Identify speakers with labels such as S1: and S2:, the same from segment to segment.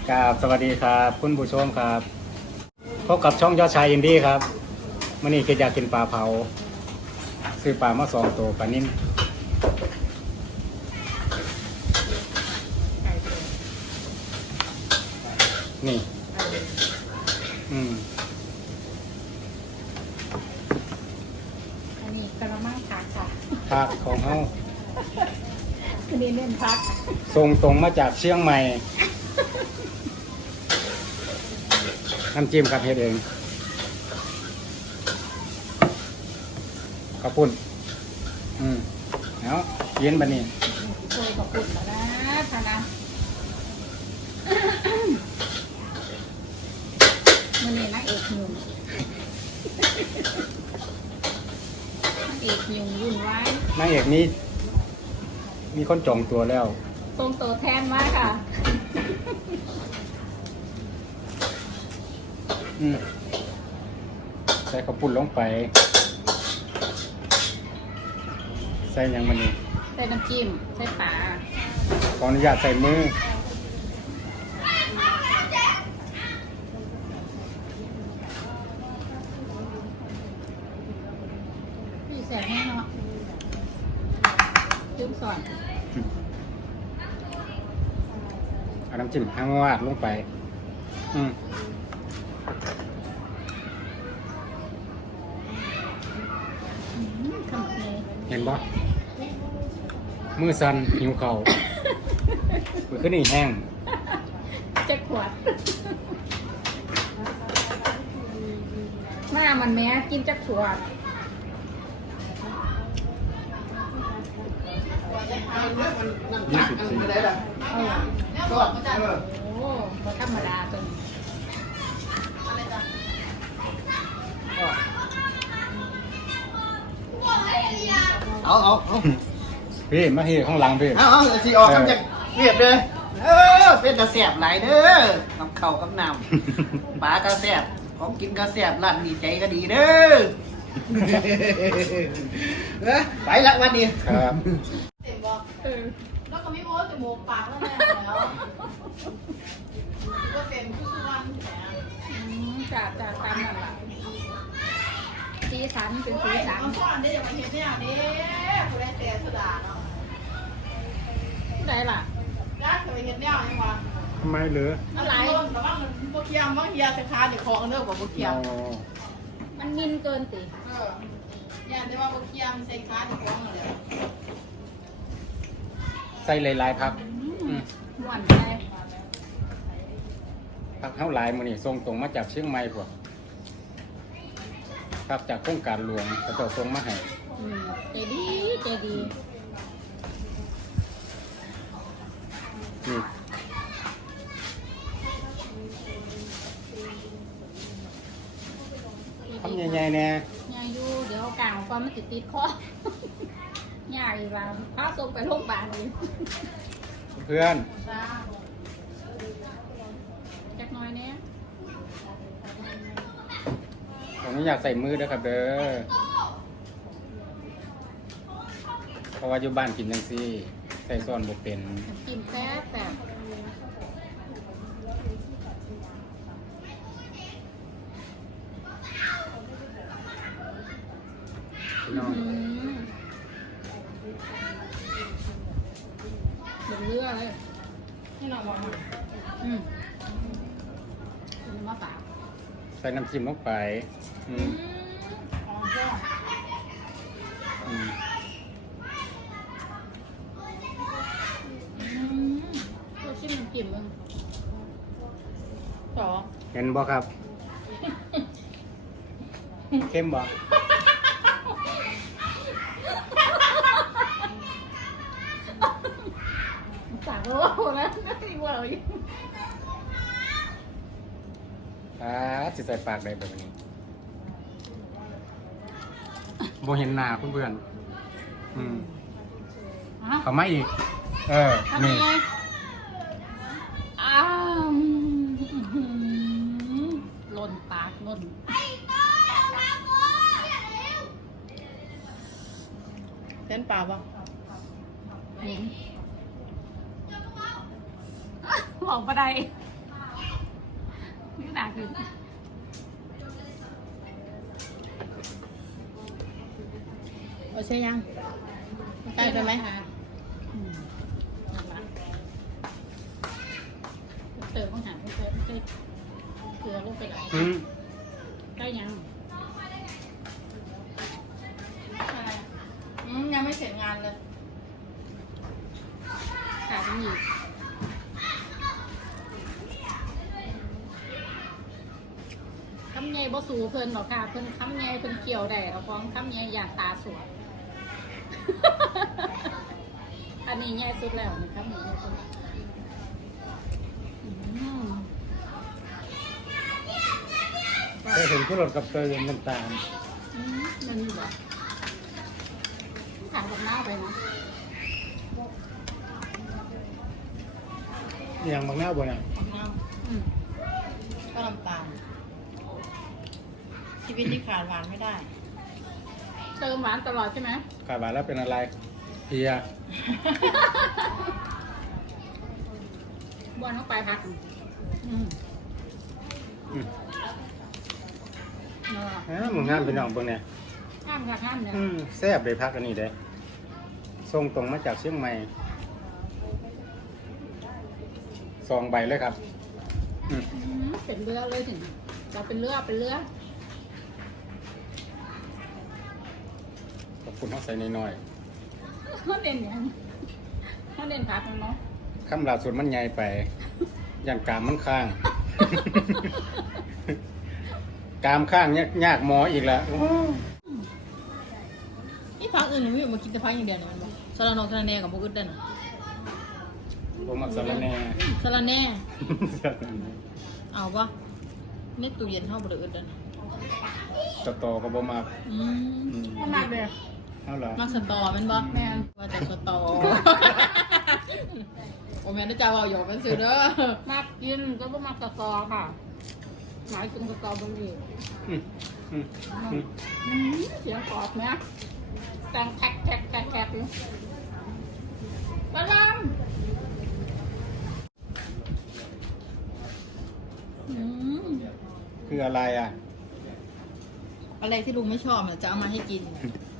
S1: ครับสวัสดีครับคุณผู้ชมครับพบกับช่องยอดชายอินดี้ครับมื่อนี้เกดอยากกินปลาเผาซื้อปลามา2 ตัวปลานิ่มนี่
S2: อันนี้กระมังผักค่ะ
S1: ผักของเฮา
S2: อันนี้เน้นผัก
S1: ส่งตรงมาจากเชียงใหม่น้ำจิ้มครับเฮ็ดเองข้าวปุ้นเอาเย็นบัดนี้
S2: โรยกับปุ่นมานะค่ะนะมันนี่นักเอกหนุ่มนักเอกหนุ่มยุ่นไว้
S1: นางเอกนี้มีคนจองตัวแล้ว
S2: ทรงตัวแทนมากค่ะ
S1: ใส่ข้าวปุ้นลงไปใส่ยังมันนี่
S2: ใส่น้ำจิ้มใส่ปลา
S1: ขออนุญาตใส่มือ
S2: พี่แสบแน่เนาะจิ้มสอน
S1: เอาน้ำจิ้มห้างวาดลงไปเห็นปะมือสั่นหิวเข่ามือขึ้นนี่แห้ง
S2: จะขวดหน้ามันแม้กินจะขวด
S1: 24
S2: โอ้ธรรมดาตัวนี้
S3: เอา
S1: พี่มาที่ข้างหลังพี่
S3: เอาสีออกคำจากเรียบเลยเป็นกระแสบไหลเด้อน้ำเข่ากับน้ำปลากระแสบของกินกระแสบร้านดีใจก็ดีเด้อไปละวันนี้
S1: ครับ
S4: เต็มบอกแล้วก็ไม่โม้จมูกปากแล้วแน่แล้วก็เป็นทุกวันแหม
S2: จากตามนั่นแหละสีสันเป็นสีสัน
S4: เอาซ่อนได้อย่ามาเห็นเนี่ยนี่ผู้ได้แต่สุดาเนาะ
S2: ได้ล่ะ
S4: รักเคยเห็นเนี่ยยังวะ
S1: ทำไมเหลือ
S4: อะไรแต่ว่ามันโปเกียมว่าเฮียจะคาเดี๋ยวของเนื้อกว่าโปเกียม
S2: มันมินเกินติ
S4: ยันได้ว่าโปเกียมใส่คาเดี๋ยวของอะไร
S1: ใส่หลายๆครับ
S2: หวานใจ
S1: ผักเท่าหลายมื้อนี้ส่งตรงมาจากเชียงใหม่พวกครับจากโครงการหลวงเขาจะส่งมาให้
S2: ใจดีใจดี
S1: นี่ทำใหญ่ๆแน่
S2: ใหญ่อยู่เดี๋ยวกลางก่อนมันติดคอใหญ่ว่าพาส่งไปโรงพยาบาลเลย
S1: เพื่อน
S2: จักน้อยเนี้ย
S1: ผมไม่อยากใส่มือด้วยครับเด้อเพราะว่าอยู่บ้านกินจังซี่ใส่ซ้อนบ่เป็น
S2: กินแซ่บแบบ
S1: น้อง
S2: เป็นเลือดเลยให้น้องมองมาปาก
S1: ใส่น้ำจิ้มลงไป
S2: ตัวชิมน้ำจิ้มมึงต่อ
S1: เห็นบ่ครับเข้มบ่
S2: ปากโล่นะนี่ว่าเราอยู่
S1: สิใส่ปากได้แบบนี้บ่เห็นหน้าเพื่อนเขาไม่อีกนี่
S2: ล่นปากล่น
S4: เห็นป่าปะ
S2: เห็น บอกปะไดต่างคือ
S4: เอาใช่ยังใกล้ไปไหม
S2: เติมต้องหาเติมเกลือลงไปไหน
S1: อืม
S2: ได้ยัง
S4: อะไรยังไม่เสร็จงานเลย
S2: ขาดอีกคำใหญ่บ่สูเพิ่นหรอกค่ะเพิ่นคำใหญ่เพิ่นเกี่ยวได้เราฟ้องคำใหญ่อย่างตาสวย อันนี้ใหญ่สุดแล้วนี่คำนี้ใหญ่สุด
S1: เคยเห็นผู้รถกับเคยเห็นน้ำตาล
S2: มันอยู่บ่ถามกับหน้าไปนะ
S1: อย่างบางหน้าบ่เนี่ย
S4: น้ำก็น้ำตาลชีวิตที่ขาดหวานไม่ได้
S2: เติมหวานตลอดใช่ไหม
S1: กาบาแล้วเป็นอะไรเพลีย
S2: บ้านเข้าไปพัก
S1: อืม
S2: เนาะ
S1: หมึงงานเป็นน้องเบิ่งเนี่ย
S2: ห้ามค่ะห้ามเนี่ย
S1: แซ่บเลยพักอันนี้เด้ส่งตรงมาจากเชียงใหม่2 ใบเลยครับ
S2: เป็นเรือเลยถึงเราเป็นเรือเป็นเรือ
S1: ขอบคุณเขาใส่น้อย
S2: เขาเด่นอย่างเขาเด่นพักเนาะ
S1: ๆคำลาสุดมันใหญ่ไปยันกามมันข้าง กามข้างยากหมออีกแล้ว
S4: นี่พักอื่นหนูไม่อยู่มากินแต่พักอย่างเดียวนะมันบอกสลัดนกสลัดแหน่กับบุกอึดเด่น
S1: ผมมักสารแหน่
S4: สลัดแหน่เอาปะเน็ตตู้เย็นเท่าบุกอึดเด่น
S1: สตอก็บ่มัก
S2: ขนาดเลย
S1: เอาเหรอ
S4: มักสตอแมันบ่
S2: แม่น
S4: ว่าแต่สตอโอ้แม่น่าจะว่าหยอกกันสิเด้อ
S2: มากกินก็ต้องมากสตอค่ะหมายถึงสตอบางที
S1: อืมอืมอืม
S2: เสียงกรอบไหมแต่งแท็กแท็กแท็กแท็กอยู่ปลาลำ
S1: คืออะไรอ่ะ
S4: อะไรที่ลุงไม่ชอบจะเอามาให้กิน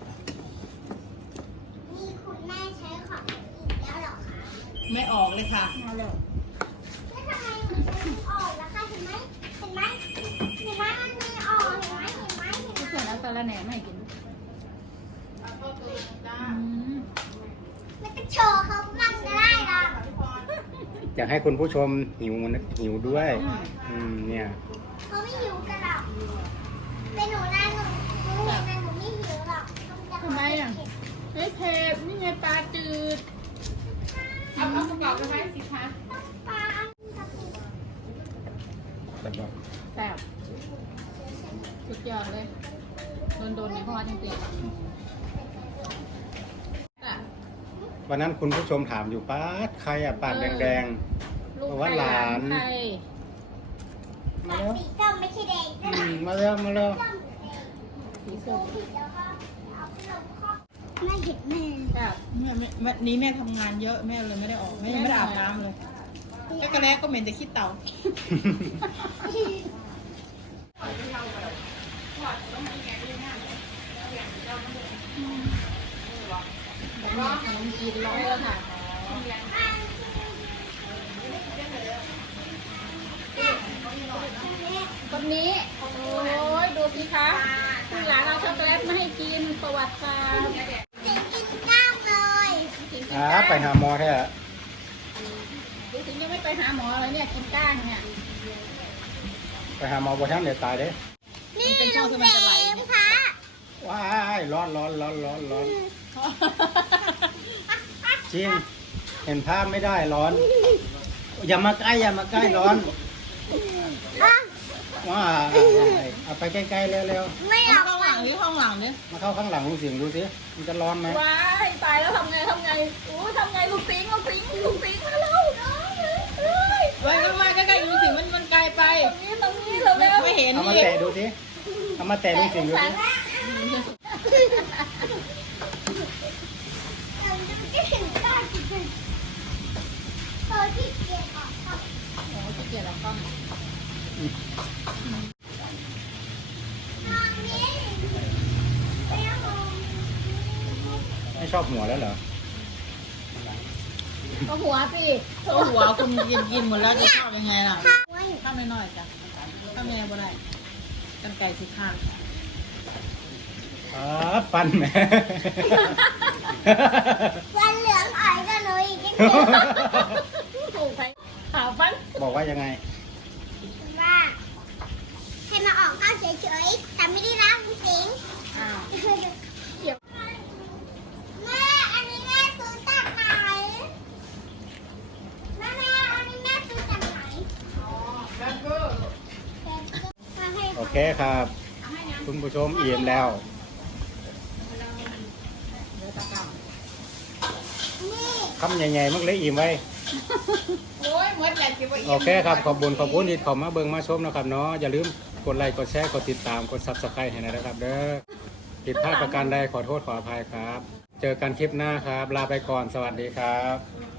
S5: นี่คุณแม่ใช้ของอีกแล้วเหรอคะ
S4: ไม่ออกเลยค่ะ
S2: มาแล้ว
S5: แล้วทำไมมันถึงออกล่ะคะเห็นไหมเห็นไหมเห็นไหมมันไม่ออกเห็นไหมเห็นไหมเห็นไหม
S2: เพื่อนเอาสาระแหน่ไม่กิน
S5: มันจะโชว์เขามันจะได้หรอ
S1: อยากให้คุณผู้ชมหิวด้วย เนี่ย
S5: เขาไม่หิวกันหรอกเป็นหนูนะหนูเห็นนะหนูไม่หิวหรอก
S2: ทำไมอ่ะเฮ้ยเทปนี่ไงปลาจืด
S4: เอากระเป๋าไปไว้สิคะ
S5: ปลา
S1: แต่บอก
S2: แซ่บสุดยอดเลยโดนๆในพ่อจริงๆอ่ะ
S1: วันนั้นคุณผู้ชมถามอยู่ป้าดใครอ่ะปากแดง
S2: ลูก
S1: เพราะว่าหลาน
S2: ไข่
S1: ๆ
S5: ป
S1: มา
S5: ลา
S1: แล้ว
S5: สีส้มไม่ใช่แดงส้ม
S1: มาแล้วมาแล้ว
S2: สีส้ม
S5: แล้วก็เอาไปลงข้อไม่เห็นแม่
S2: แซ่บ
S4: วันนี้แม่ทำงานเยอะแม่เลยไม่ได้ออกแม่ยังไม่ได้อาบน้ำเลยก็กระแรกก็เหม็นแต่ขี้เต่า
S2: แบบนี้ขนมจีนร้อยแล้วค่ะคนนี้โอ้ยดูสิคะคุณหลานเอาช็อกโกแลตมาให้กินประวัติศาสตร์
S5: เด็กกินกล้ามเลย
S1: ไปหาหมอแท้
S2: ดูสิยังไม่ไปหาหมอเลยเนี่ยกินก้างเนี่ย
S1: ไปหาหมอบ่ทันเดี๋ยวตายเด้
S5: นี่ลุงเสมคะ
S1: ว้ายร้อนจริงเห็นภาพไม่ได้ร้อน อย่ามาใกล้ร้อน
S5: อ่ะ
S1: ว้าเอาไปใกล้ๆเร็ว
S5: ไม่ออก
S4: ห้องหลังนี่ห้องหลังเนี่ย
S1: ๆมาเข้าข้างหลังลูกเสียงดูสิมันจะร้อนไหม
S2: ว้ายตายแล้วทำไงอู้ทำไงลูกสิงมาแล้ว
S4: ไว้ก็มาใกล้ๆดูสิมันไกลไป
S2: ตรงนี้เรา
S4: ไม่เห็น
S1: เอามา
S4: นี่
S1: แตะดูสิเอามาแตะลูกเสียงดูสิ
S5: เราจะถึงได้จริงๆเธอที่เกียจออกครับ
S2: โอ้ขี้เกียจเราต้อง
S1: ไม่ชอบหัวแล้วเหรอ
S2: เอาหัวสิ
S4: โอ้หัวคุณกินหมดแล้วจะชอบยังไงล่ะข้ามน้อยๆจ้ะข้ามยังไงบ่ได้กันไก่สิข้าง
S1: ฟันแหม
S5: วันเหลืองอ่อยกับหนูอีกนิดนึง
S2: ถูกไปขาวฟัน
S1: บอกว่ายังไง
S5: ว่าให้มาออกข้าวเฉยๆแต่ไม่ได้รักจริง
S2: อ้าว
S5: แม่อันนี้แม่ซื้อจากไหนแม่อันนี้แม่ซื้อจากไหนมาให้
S1: โอเคครับ คุณผู้ชมอิ่มแล้ว
S5: นี่
S1: คำใหญ่ๆมันเลยอิ่มไว้
S4: โอ้ยหมดแหละคิดว่า
S1: โอเคครับ ขอบคุณที่เข้ามาเบิ่งมาชมนะครับเนาะ อย่าลืมกดไลค์ กดแชร์ กดติดตาม กด Subscribe ให้หนะครับเด้อ ผิดพลาดประการใดขอโทษขออภัยครับ เจอกันคลิปหน้าครับ ลาไปก่อน สวัสดีครับ